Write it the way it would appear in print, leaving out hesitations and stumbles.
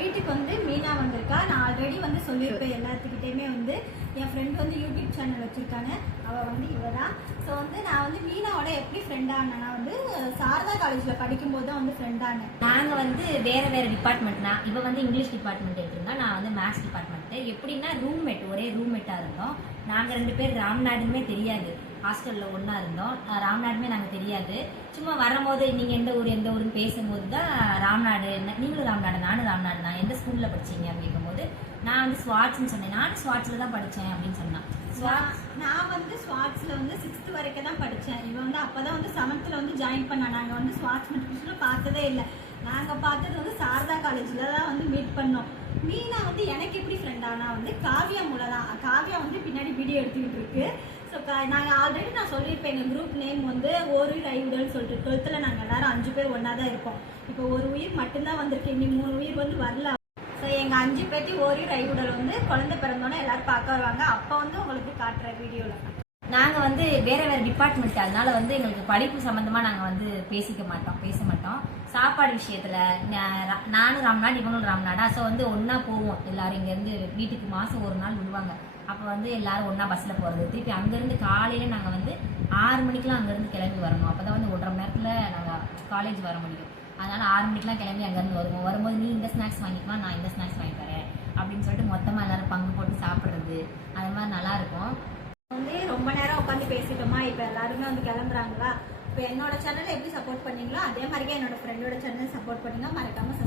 வீட்டுக்கு வந்து மீனா வந்திருக்கா. நான் ஆல்ரெடி வந்து சொல்லியிருப்பேன் எல்லாத்துக்கிட்டேயுமே வந்து என் ஃப்ரெண்ட் வந்து யூடியூப் சேனல் வச்சுருக்காங்க. அவள் வந்து இவ தான். ஸோ வந்து நான் வந்து மீனாவோட எப்படி ஃப்ரெண்டானேன்னா வந்து சாரதா காலேஜில் படிக்கும்போது தான் வந்து ஃப்ரெண்டானேன். நாங்கள் வந்து வேறு டிபார்ட்மெண்ட்னா இவ வந்து இங்கிலீஷ் டிபார்ட்மெண்ட் எடுத்திருந்தா, நான் வந்து மேத்ஸ் டிபார்ட்மெண்ட்டு. எப்படின்னா ரூம்மேட், ஒரே ரூம்மேட்டாக இருந்தோம். நாங்கள் 2 பேர் ராம்நாடுமே தெரியாது, ஹாஸ்டலில் ஒன்றா இருந்தோம். ராம்நாடுமே நாங்கள் தெரியாது. சும்மா வரும்போது நீங்கள் எந்த ஊருன்னு பேசும்போது தான் ராம்நாடு, நீங்களும் ராம்நாடு, நானும் ராம்நாடு தான், எந்த ஸ்கூலில் படிச்சீங்க அப்படின்னு கேட்கும்போது நான் வந்து ஸ்வாட்ஸ்ன்னு சொன்னேன். நானும் ஸ்வாட்ஸில் தான் படித்தேன் அப்படின்னு சொன்னான். நான் வந்து ஸ்வாட்ஸில் வந்து 6th வரைக்கும் தான் படித்தேன். இவன் வந்து அப்போ தான் வந்து 7th வந்து ஜாயின் பண்ணா. நாங்கள் வந்து ஸ்வாட்ஸ் மெட்ரிகுலேஷனில் பார்த்ததே இல்லை. நாங்கள் பார்த்தது வந்து சாரதா காலேஜில் தான் வந்து மீட் பண்ணோம். மீனா வந்து எனக்கு எப்படி ஃப்ரெண்டானா வந்து காவியா மூலம் தான். காவியா வந்து பின்னாடி வீடியோ எடுத்துக்கிட்டு இருக்கு. ஸோ நாங்கள் ஆல்ரெடி நான் சொல்லியிருப்பேன், எங்கள் குரூப் நேம் வந்து ஒரு ரைவுடல்னு சொல்லிட்டு 12th நாங்கள் எல்லாரும் 5 பேர் ஒன்றா தான் இருப்போம். இப்போ ஒரு உயிர் மட்டும்தான் வந்திருக்கு, இன்னும் 3 உயிர் வந்து வரல. ஸோ எங்கள் 5 பேர்த்தி ஒரு ரைவுடல் வந்து குழந்தை பிறந்தோன்னே எல்லாரும் பார்க்க வருவாங்க. அப்போ வந்து உங்களுக்கு காட்டுற வீடியோவில் நாங்கள் வந்து வேறு டிபார்ட்மெண்ட், அதனால வந்து எங்களுக்கு படிப்பு சம்மந்தமாக நாங்கள் வந்து பேச மாட்டோம். சாப்பாடு விஷயத்தில் நானும் ராம்நாடு, இவங்களும் ராம்நாடா. ஸோ வந்து ஒன்றா போவோம் எல்லாரும். இங்கேருந்து வீட்டுக்கு மாதம் ஒரு நாள் விடுவாங்க. அப்போ வந்து எல்லாரும் ஒன்றா பஸ்ஸில் போகிறது. திருப்பி அங்கேருந்து காலையில் நாங்கள் வந்து 6 மணிக்கெலாம் அங்கேருந்து கிளம்பி வரணும். அப்போ தான் வந்து 1.5 மணி நேரத்தில் நாங்கள் காலேஜ் வர முடியும். அதனால் 6 மணிக்கெலாம் கிளம்பி அங்கேருந்து வருவோம். வரும்போது நீ இந்த ஸ்நாக்ஸ் வாங்கிக்கலாம், நான் இந்த ஸ்நாக்ஸ் வாங்கி தரேன் அப்படின்னு சொல்லிட்டு மொத்தமாக எல்லோரும் பங்கு போட்டு சாப்பிட்றது, அது மாதிரி நல்லாயிருக்கும். வந்து ரொம்ப நேரம் உட்காந்து பேசிட்டோமா, இப்போ எல்லாருமே வந்து கிளம்புறாங்களா. இப்போ என்னோட சேனலை எப்படி சப்போர்ட் பண்ணீங்களோ அதே மாதிரியே என்னோட ஃப்ரெண்டோட சேனலை சப்போர்ட் பண்ணுங்க. மறக்காமல்